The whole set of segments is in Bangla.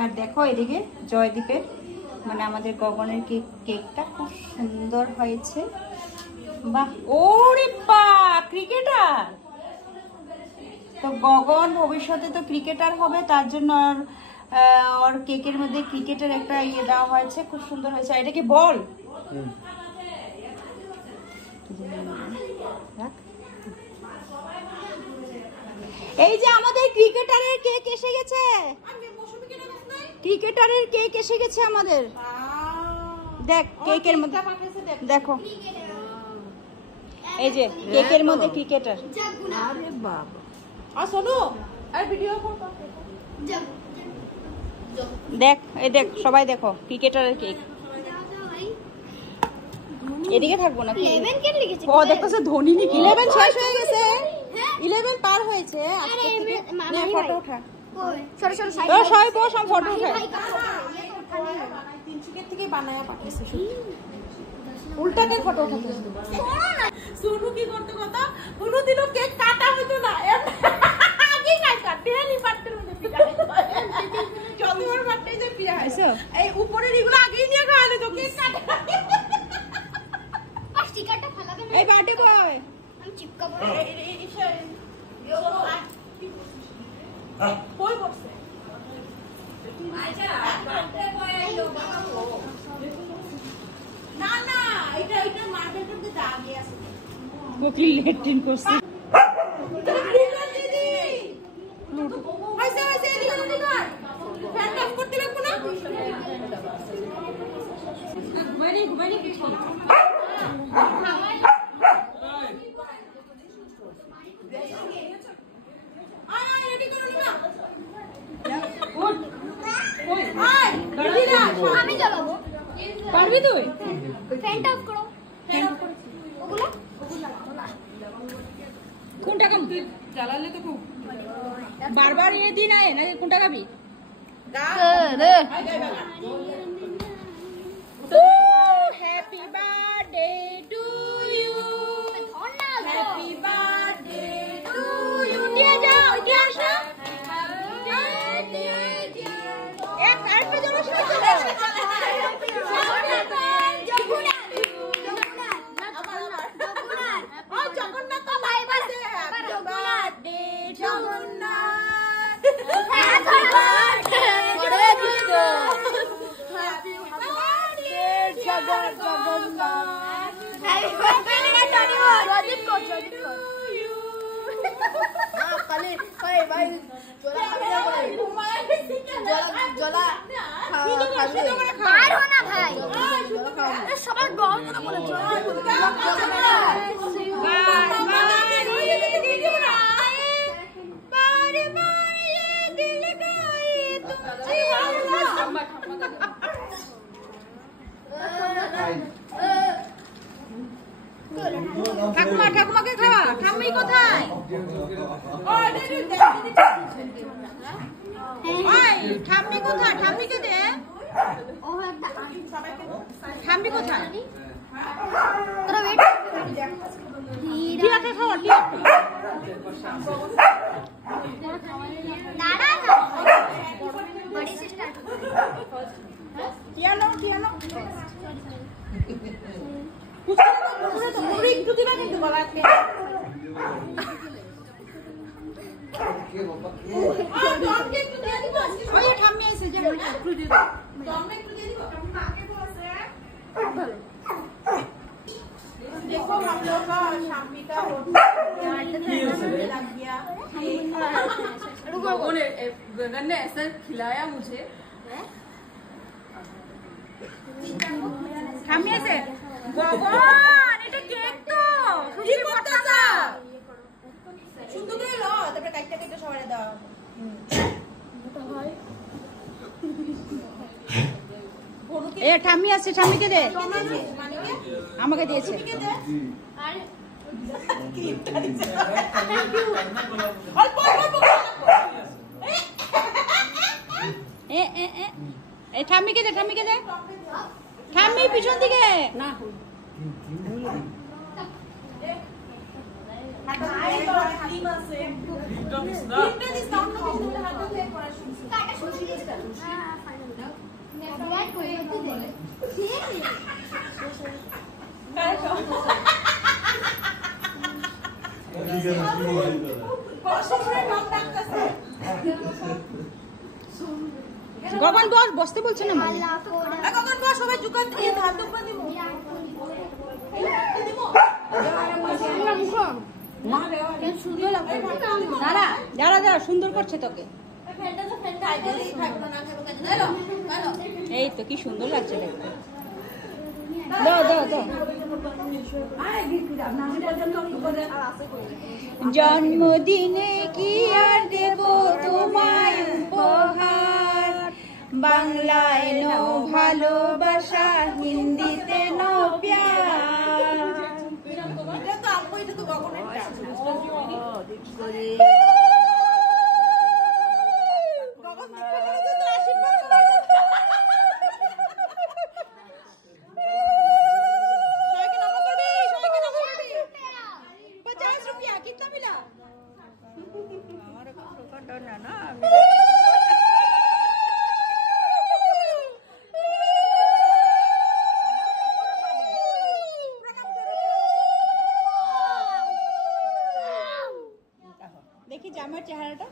আর দেখো এদিকে জয়দীপের মানে আমাদের গগনের কেকটা খুব সুন্দর হয়েছে। বাহ, ওরে বাহ, ক্রিকেটার! তো গগন ভবিষ্যতে তো ক্রিকেটার হবে, তার জন্য ওর কেকের মধ্যে ক্রিকেটের একটা ইয়ে দেওয়া হয়েছে, খুব সুন্দর হয়েছে। এটা কি বল? এই যে আমাদের ক্রিকেটারের কেক এসে গেছে, ক্রিকেটারের কেক এসে গেছে আমাদের। দেখ কেকের মধ্যে, দেখো এই যে কেকের মধ্যে ক্রিকেটার। আরে বাবা, আর শোনো আর ভিডিও কর, দেখ এই দেখ সবাই দেখো ক্রিকেটারের কেক। এদিকে থাকবো না, 11 কে লিখেছে? ও দেখতেছে ধোনি নাকি। 11 শেষ হয়ে গেছে, 11 পার হয়েছে। আরে নে ফটো ওঠা, সরে সরে সাইড তো সবাই বস, আমি ফটো উঠাই। 300 থেকে বানায়া পাঠিয়েছে, উল্টাতে ফটো উঠাতে। সোনু কি করতে কথা, কোনো দিনও কেক কাটা হইতো না, আগে কাটা টেলি পাট্টের মধ্যে পিড়া হইতো। যতবার পাট্টে যে পিড়া হইছে, এই উপরের এগুলো আগেই নিয়ে খাওয়ালে তো কেক কাটা। আর স্টিকারটা ফালাবে না, এই বাটে বয় আমি চিপকাবো। এই কই বসে আচ্ছা বাটে বয় আইলো বাবা। না না, এটা মার্কেটের মধ্যে দাগ আছে, কোকিল লেট্রিন করছে। দিদি হইছে হইছে, এদিকে এদিকে ফ্যান অফ করতে লাগবে না। ঘুমাইনি কিছু আমি জ্বালাবো, পারবি তুই? ফ্যানটা অফ করো, ফ্যান অফ করো। ওগুলো কোনটা কাম তুই জ্বালালে তো খুব বারবার এ দিন আয় না, কোনটা খাবি? রে happy birthday to you, happy birthday to you. দিয়ে যাও, দিয়ে আসো। এক আর পে যাও, জগন্নাথ তো ভাই বাসে। Jagannath Jagannath happy birthday Jagannath, happy birthday Rajit কো ইউ। কালে ভাই ভাই জোলা জোলা বাইর হো না ভাই, সবাই বল করে বলে জোলা ঠাকুমা, ঠাকুমাকে খাওয়া। ঠাম্মি কোথায়? ঠাম্মি কোথায়? ঠাম্মিকে দে। ঠাম্মি কোথায়? টিয়াকে খাওয়া, টিয়াকে। बड़ी सिस्टर किया लो कुछ तो पूरी जूती में किंतु बात में डॉम के तो दे दीबो ओए ठाम्मी ऐसे जे डॉम में तो दे दीबो आके तो আছে देखो हम लोग का शामी का लग गया। गगन ने ऐसा खिलाया मुझे, ঠাম্মি আছে। গগন এটা কেক তো সুজি করতে যা সুন্দর করে লো, তারপরে কাটটা কেটে সবারে দাও। এ ঠাম্মি আছে, ঠাম্মিকে দে। আমাকে দিয়েছে। ঠাম্মিকে দে, ঠাম্মিকে দে। ঠাম্মি পিছন দিকে না। গগন বল, বসতে বলছে না গগন বল, সবাই জুকান দিয়ে ধান দুপা দিব। যারা সুন্দর করছে তোকে। এই তো কি সুন্দর লাগছে দেখতে। জন্মদিনে কি আর দেব তোমায় উপহার, বাংলায় নো ভালোবাসা, হিন্দিতে নো প্যার। দেখি জামার চেহারাটা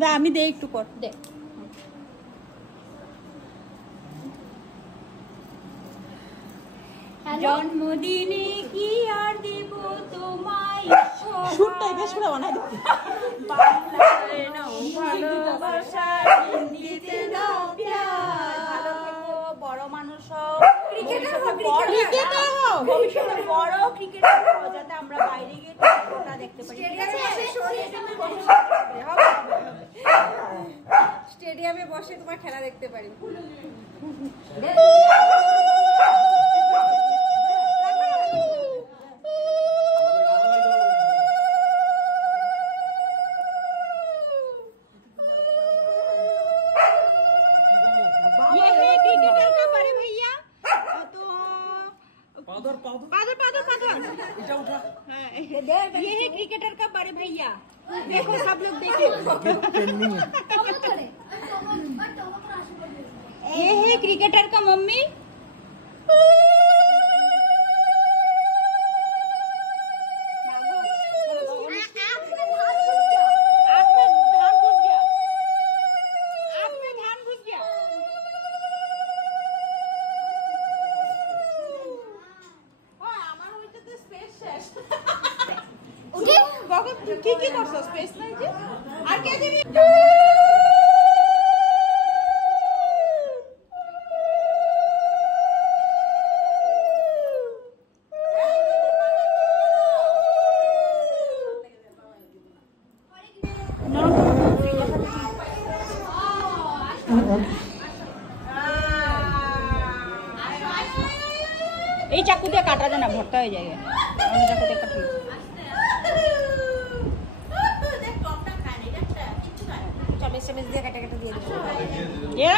না, আমি দে একটু পর দে। জন্মদিনে কি আর দেব তোমায়, সুরটাই বেশ করে বানাই দেব। বাংলায় নাও ভালোবাসা, হিন্দিতে নাও প্যার। ভালো থেকো, বড় মানুষ হও, ক্রিকেটার হও, ভবিষ্যতে বড় ক্রিকেটার হও, যাতে আমরা বাইরে গিয়ে ওটা দেখতে পারি। স্টেডিয়ামে বসে তোমার খেলা দেখতে পারি। ये है क्रिकेटर का बड़े भैया, देखो सब लोग देखो। ये है क्रिकेटर का मम्मी। কি করছো স্পেস নাই যে আর কে দিবি এই চাকু দিয়ে কাটা যায় না, ভর্তা হয়ে যায়। অন্য চাকু দিয়ে কাটি।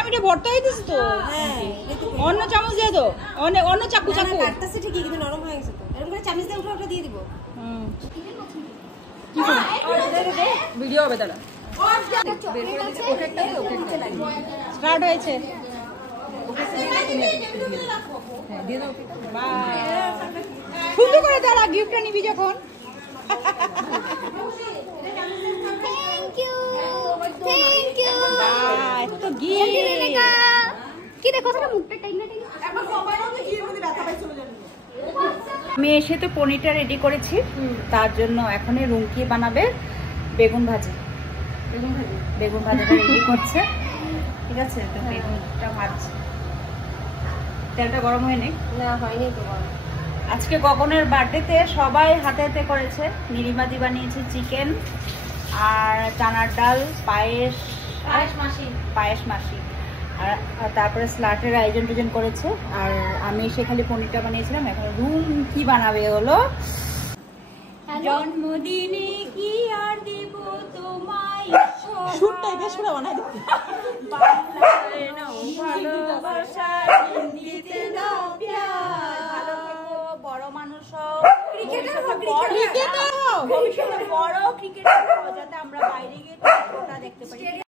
আমি ভর্তা হয়ে দিস তো, অন্য চামচ দিয়ে দো, অন্য চাকু চাকু কাটতেছে ঠিকই, কিন্তু নরম হয়ে গেছে তো। এরকম করে চামচ দিয়ে উঠে দিয়ে দিব। ভিডিও হবে দাঁড়া। স্টার্ট হয়েছে। সুন্দর করে দাঁড়া, গিফটটা নিবি যখন। আমি এসে তো পনিরটা রেডি করেছি, তার জন্য এখন রুমকি বানাবে বেগুন ভাজি। বেগুন ভাজিটা রেডি করছে, ঠিক আছে? তো বেগুনটা ভাজছে। তেলটা গরম হয়নি? না, হয়নি তো গরম। আজকে গগনের বার্থডেতে সবাই হাতে হাতে করেছে। নীলিমাদি বানিয়েছে চিকেন আর চানার ডাল, পায়েস মাসি, আর তারপরে স্লাটের আয়োজন টোজন করেছে। আর আমি এসে খালি পনিরটা বানিয়েছিলাম। এখন রুম কি বানাবে হলো। জন্মদিনে কি আর দেব তোমায়, সুরটাই বেশ করে বানাই দেব। বাংলায় নাও ভালোবাসা, হিন্দিতে নাও প্যার। ভালো থেকো, বড় মানুষ হও, ক্রিকেটার হও, ভবিষ্যতে বড় ক্রিকেটার হও, যাতে আমরা বাইরে গিয়ে ওটা দেখতে পারি।